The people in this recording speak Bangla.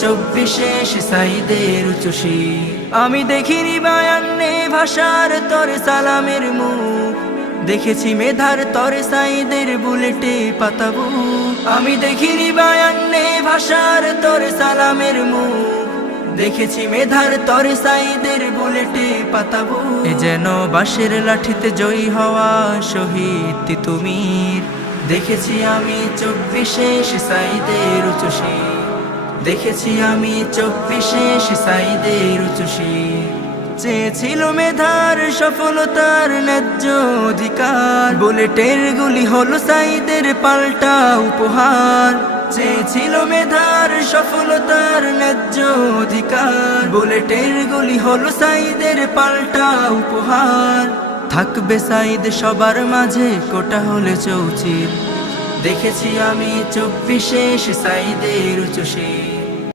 চব্বিশে সাইদের উচ্চশী আমি দেখিনি বায়ান্নে ভাষার তোর সালামের মুখ দেখেছি মেধার তোর সাইদের বুলেটে পাতাবো আমি দেখিনি বায়ান্নে ভাষার তোর সালামের মুখ দেখেছি মেধার তোর সাইদের বুলেটে পাতাবো এ যেন বাঁশের লাঠিতে জয়ী হওয়া শহীদ তিতুমির দেখেছি আমি চব্বিশে সাইদের উচ্চশী দেখেছি আমি চব্বিশে সাইদের উচ্চশী চেয়েছিল মেধার সফলতার ন্যায্য অধিকার বুলেটের গুলি হলো সাইদের পাল্টা উপহার চেয়েছিল মেধার সফলতার ন্যায্য অধিকার বুলেটের গুলি হলো সাইদের পাল্টা উপহার থাকবে সাইদ সবার মাঝে কোটা হলে চৌচির দেখেছি আমি চব্বিশে সাইদের উচ্চশী